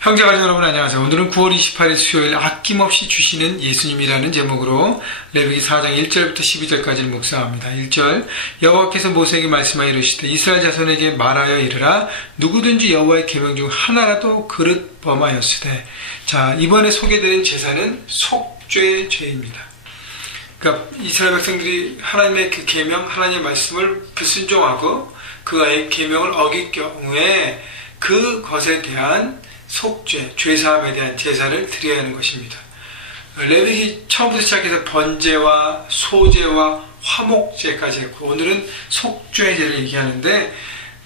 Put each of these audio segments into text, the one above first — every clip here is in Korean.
형제가족 여러분 안녕하세요. 오늘은 9월 28일 수요일 아낌없이 주시는 예수님이라는 제목으로 레위기 4장 1절부터 12절까지를 묵상합니다. 1절 여호와께서 모세에게 말씀하여 이르시되 이스라엘 자손에게 말하여 이르라 누구든지 여호와의 계명 중 하나라도 그릇 범하였으되. 자, 이번에 소개되는 제사는 속죄죄입니다. 그러니까 이스라엘 백성들이 하나님의 그 계명, 하나님의 말씀을 불순종하고 그의 계명을 어길 경우에 그것에 대한 속죄, 죄사함에 대한 제사를 드려야 하는 것입니다. 레위기 처음부터 시작해서 번제와 소제와 화목제까지 했고 오늘은 속죄제를 얘기하는데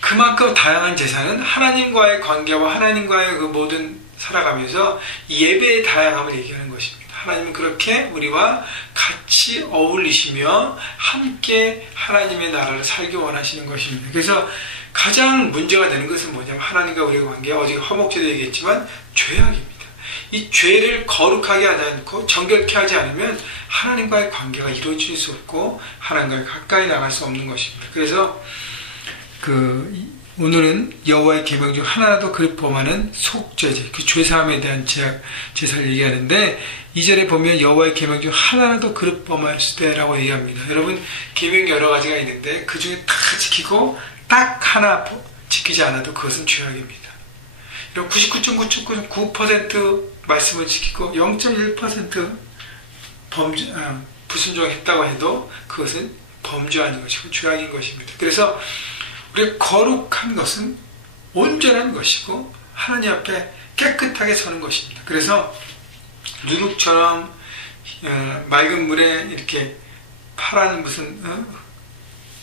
그만큼 다양한 제사는 하나님과의 관계와 하나님과의 그 모든 살아가면서 예배의 다양함을 얘기하는 것입니다. 하나님은 그렇게 우리와 같이 어울리시며 함께 하나님의 나라를 살기 원하시는 것입니다. 그래서 가장 문제가 되는 것은 뭐냐면 하나님과 우리의 관계가 어제 화목제도 얘기했지만 죄악입니다. 이 죄를 거룩하게 하지 않고 정결케 하지 않으면 하나님과의 관계가 이루어질 수 없고 하나님과 가까이 나갈 수 없는 것입니다. 그래서 오늘은 여호와의 계명 중 하나라도 그릇 범하는 속죄제, 그 죄사함에 대한 제사를 얘기하는데 2절에 보면 여호와의 계명 중 하나라도 그릇 범하였을 때라고 얘기합니다. 여러분 계명이 여러 가지가 있는데 그 중에 다 지키고 딱 하나 지키지 않아도 그것은 죄악입니다. 이런 99.9% 말씀을 지키고 0.1% 불순종했다고 해도 그것은 범죄하는 것이고 죄악인 것입니다. 그래서 우리가 거룩한 것은 온전한 것이고 하나님 앞에 깨끗하게 서는 것입니다. 그래서 누룩처럼 맑은 물에 이렇게 파란 무슨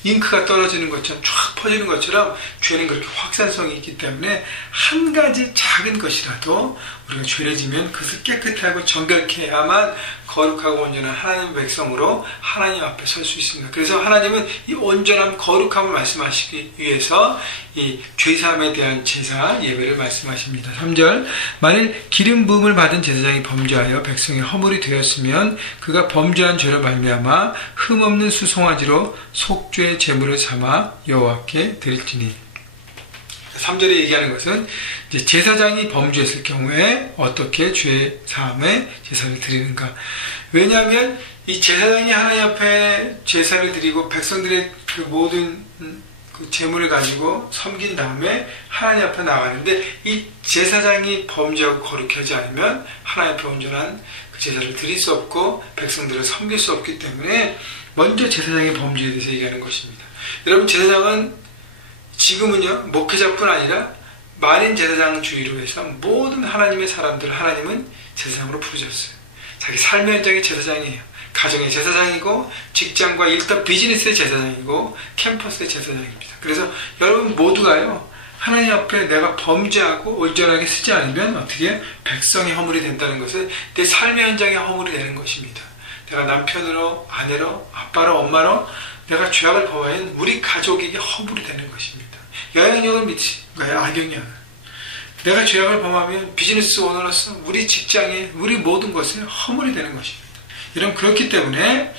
잉크가 떨어지는 것처럼 쫙 퍼지는 것처럼 죄는 그렇게 확산성이 있기 때문에 한 가지 작은 것이라도 우리가 죄를 지면 그것을 깨끗하고 정결케 해야만 거룩하고 온전한 하나님의 백성으로 하나님 앞에 설 수 있습니다. 그래서 하나님은 이 온전함, 거룩함을 말씀하시기 위해서 이 죄사함에 대한 제사, 예배를 말씀하십니다. 3절 만일 기름 부음을 받은 제사장이 범죄하여 백성의 허물이 되었으면 그가 범죄한 죄로 말미암아 흠없는 수송아지로 속죄의 제물을 삼아 여호와께 드릴지니. 3절에 얘기하는 것은 이제 제사장이 범죄했을 경우에 어떻게 죄사함의 제사를 드리는가. 왜냐하면 이 제사장이 하나님 앞에 제사를 드리고 백성들의 그 모든 그 제물을 가지고 섬긴 다음에 하나님 앞에 나가는데 이 제사장이 범죄하고 거룩히 하지 않으면 하나님 앞에 온전한 그 제사를 드릴 수 없고 백성들을 섬길 수 없기 때문에 먼저 제사장의 범죄에 대해서 얘기하는 것입니다. 여러분 제사장은 지금은요 목회자뿐 아니라 만인 제사장 주의로 해서 모든 하나님의 사람들을 하나님은 제사장으로 부르셨어요. 자기 삶의 현장의 제사장이에요. 가정의 제사장이고 직장과 일터 비즈니스의 제사장이고 캠퍼스의 제사장입니다. 그래서 여러분 모두가요 하나님 앞에 내가 범죄하고 온전하게 쓰지 않으면 어떻게 백성의 허물이 된다는 것은 내 삶의 현장의 허물이 되는 것입니다. 내가 남편으로 아내로 아빠로 엄마로 내가 죄악을 범하면 우리 가족에게 허물이 되는 것입니다. 영향력을 미치는 거예요. 악영향을. 내가 죄악을 범하면 비즈니스 오너로서 우리 직장에 우리 모든 것에 허물이 되는 것입니다. 여러분 그렇기 때문에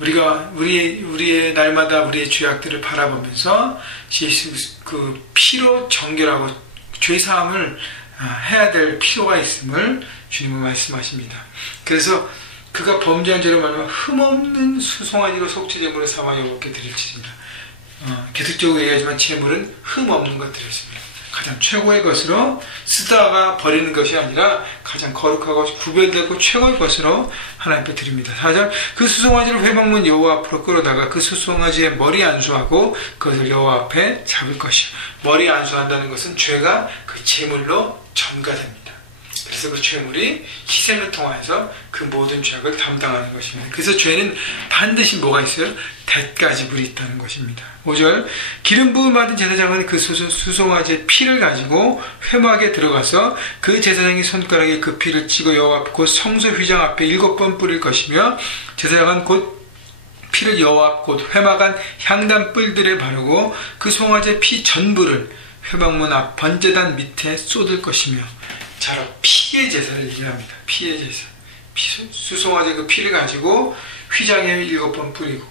우리가 우리의 날마다 우리의 죄악들을 바라보면서 그 피로 정결하고 죄사함을 해야 될 필요가 있음을 주님은 말씀하십니다. 그래서 그가 범죄한 죄로 말하면 흠없는 수송아지로 속죄제물을 삼아 여호와께 드릴지니라. 기술적으로 얘기하지만 제물은 흠없는 것들이었습니다. 가장 최고의 것으로 쓰다가 버리는 것이 아니라 가장 거룩하고 구별되고 최고의 것으로 하나님 앞에 드립니다. 4절 그 수송아지를 회막문 여호와 앞으로 끌어다가 그 수송아지의 머리 안수하고 그것을 여호와 앞에 잡을 것이요. 머리 안수한다는 것은 죄가 그 제물로 전가됩니다. 그래서 그 죄물이 희생을 통해서 그 모든 죄악을 담당하는 것입니다. 그래서 죄는 반드시 뭐가 있어요? 대가 지불이 있다는 것입니다. 5절 기름 부음 받은 제사장은 그 수송아지의 피를 가지고 회막에 들어가서 그 제사장이 손가락에 그 피를 찍어 여호와 앞 곧 성소 휘장 앞에 7번 뿌릴 것이며 제사장은 곧 피를 여호와 앞 곧 회막 안 향단 뿔들에 바르고 그 송아지의 피 전부를 회막문 앞 번제단 밑에 쏟을 것이며. 자, 피의 제사를 얘기합니다. 피의 제사. 수송아지 그 피를 가지고 휘장에 7번 뿌리고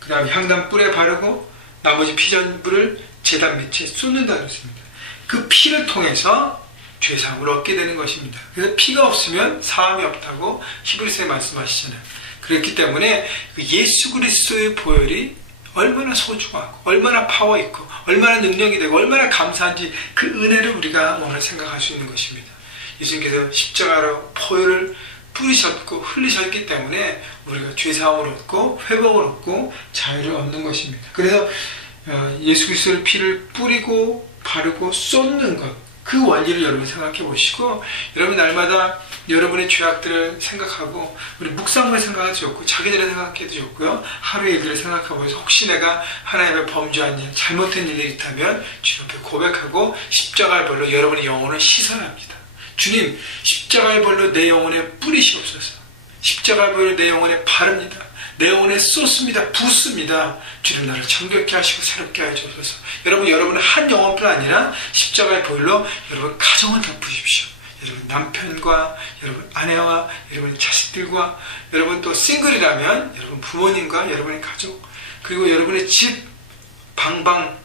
그 다음에 향단 뿔에 바르고 나머지 피 전부를 제단 밑에 쏟는다 그랬습니다. 그 피를 통해서 죄사함을 얻게 되는 것입니다. 그래서 피가 없으면 사함이 없다고 히브리서에 말씀하시잖아요. 그렇기 때문에 예수 그리스도의 보혈이 얼마나 소중하고 얼마나 파워 있고 얼마나 능력이 되고 얼마나 감사한지 그 은혜를 우리가 오늘 생각할 수 있는 것입니다. 예수님께서 십자가로 보혈을 뿌리셨고 흘리셨기 때문에 우리가 죄사함을 얻고 회복을 얻고 자유를 얻는 것입니다. 그래서 예수 그리스도의 피를 뿌리고 바르고 쏟는 것, 그 원리를 여러분 생각해 보시고 여러분 날마다 여러분의 죄악들을 생각하고 우리 묵상을 생각해도 좋고 자기들을 생각해도 좋고요. 하루의 일들을 생각하고 혹시 내가 하나님의 범죄한 일, 잘못된 일이 있다면 주님 앞에 고백하고 십자가의 벌로 여러분의 영혼을 씻어야 합니다. 주님, 십자가의 벌로 내 영혼에 뿌리시옵소서. 십자가의 벌로 내 영혼에 바릅니다. 내 영혼에 쏟습니다. 붓습니다. 주님 나를 정결케 하시고 새롭게 하여 주옵소서. 여러분은 한 영혼뿐 아니라 십자가의 보혈로 여러분 가정을 덮으십시오. 여러분 남편과 여러분 아내와 여러분 자식들과 여러분 또 싱글이라면 여러분 부모님과 여러분의 가족 그리고 여러분의 집, 방방,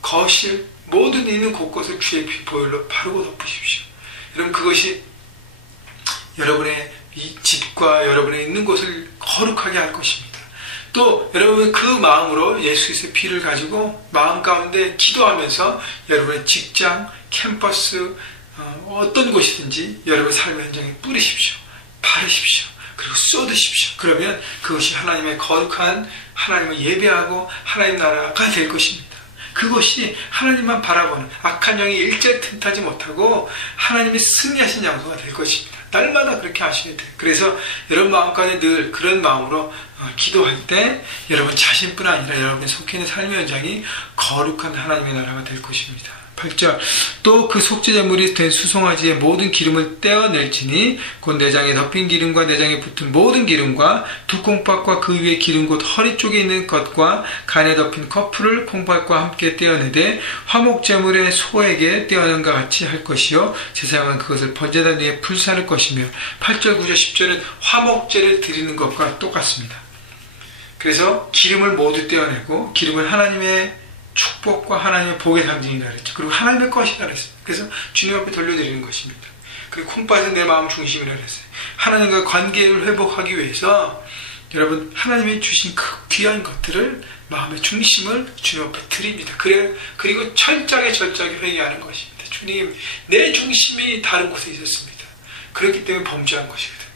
거실 모든 있는 곳곳을 주의 보혈로 바르고 덮으십시오. 여러분 그것이 여러분의 이 집과 여러분의 있는 곳을 거룩하게 할 것입니다. 또 여러분 그 마음으로 예수 그리스도의 피를 가지고 마음 가운데 기도하면서 여러분의 직장, 캠퍼스 어떤 곳이든지 여러분 삶의 현장에 뿌리십시오. 바르십시오. 그리고 쏟으십시오. 그러면 그것이 하나님의 거룩한 하나님을 예배하고 하나님 나라가 될 것입니다. 그것이 하나님만 바라보는 악한 영이 일제 틈타지 못하고 하나님이 승리하신 장소가 될 것입니다. 날마다 그렇게 하셔야 돼요. 그래서 여러분 마음가운데 늘 그런 마음으로 기도할 때 여러분 자신뿐 아니라 여러분이 속해 있는 삶의 현장이 거룩한 하나님의 나라가 될 것입니다. 8절 또 그 속죄제물이 된 수송아지의 모든 기름을 떼어낼지니 곧 내장에 덮인 기름과 내장에 붙은 모든 기름과 두 콩팥과 그 위에 기름 곧 허리 쪽에 있는 것과 간에 덮인 커플을 콩팥과 함께 떼어내되 화목제물의 소에게 떼어낸과 같이 할 것이요 제사장은 그것을 번제단 위에 불사를 것이며 8절 9절 10절은 화목제를 드리는 것과 똑같습니다. 그래서 기름을 모두 떼어내고 기름은 하나님의 축복과 하나님의 복의 상징이라 그랬죠. 그리고 하나님의 것이라 그랬어요. 그래서 주님 앞에 돌려드리는 것입니다. 그리고 콩팥은 내 마음 중심이라 그랬어요. 하나님과 관계를 회복하기 위해서 여러분 하나님이 주신 그 귀한 것들을 마음의 중심을 주님 앞에 드립니다. 그리고 철저하게 회개하는 것입니다. 주님, 내 중심이 다른 곳에 있었습니다. 그렇기 때문에 범죄한 것이거든요.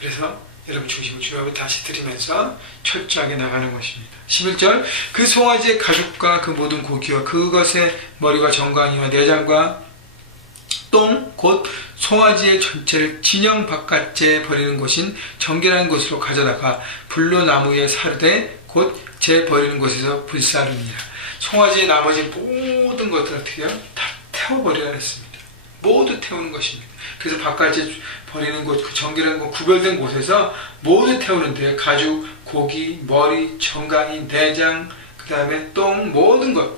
그래서 여러분 중심을 주님 앞에 다시 드리면서 철저하게 나가는 것입니다. 11절 그 송아지의 가죽과 그 모든 고기와 그것의 머리와 정강이와 내장과 똥 곧 송아지의 전체를 진영 바깥에 버리는 곳인 정결한 곳으로 가져다가 불로 나무에 사르되 곧 재 버리는 곳에서 불사르니라. 송아지의 나머지 모든 것들을 어떻게 해요? 다 태워버리라 했습니다. 모두 태우는 것입니다. 그래서 바깥에 버리는 곳, 그 정결한 곳, 구별된 곳에서 모두 태우는데 가죽, 고기, 머리, 정강이, 내장, 그 다음에 똥, 모든 것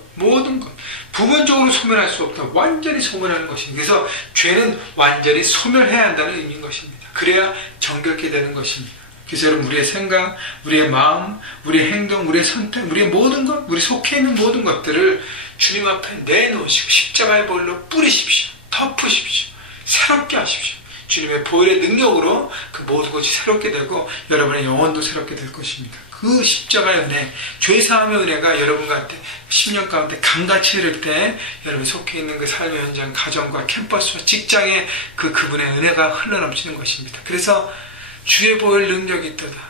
부분적으로 소멸할 수 없다. 완전히 소멸하는 것입니다. 그래서 죄는 완전히 소멸해야 한다는 의미인 것입니다. 그래야 정결케 되는 것입니다. 그래서 여러분 우리의 생각, 우리의 마음, 우리의 행동, 우리의 선택, 우리의 모든 것, 우리 속해 있는 모든 것들을 주님 앞에 내놓으시고 십자가의 보혈로 뿌리십시오. 덮으십시오. 새롭게 하십시오. 주님의 보혈의 능력으로 그 모든 것이 새롭게 되고 여러분의 영혼도 새롭게 될 것입니다. 그 십자가의 은혜, 죄사함의 은혜가 여러분 가운데 10년 가운데 강같이 흐를 때 여러분 속해 있는 그 삶의 현장, 가정과 캠퍼스와 직장에 그분의 은혜가 흘러넘치는 것입니다. 그래서 주의 보혈 능력이 있도다.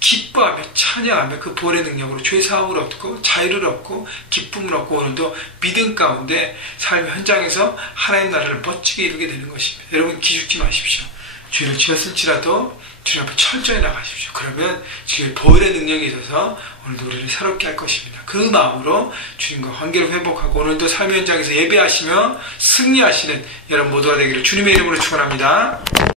기뻐하며 찬양하며 그 보혈의 능력으로 죄사함을 얻고 자유를 얻고 기쁨을 얻고 오늘도 믿음 가운데 삶의 현장에서 하나님 나라를 멋지게 이루게 되는 것입니다. 여러분 기죽지 마십시오. 죄를 지었을지라도 주님 앞에 철저히 나가십시오. 그러면 주의 보혈의 능력이 있어서 오늘도 우리를 새롭게 할 것입니다. 그 마음으로 주님과 관계를 회복하고 오늘도 삶의 현장에서 예배하시며 승리하시는 여러분 모두가 되기를 주님의 이름으로 축원합니다.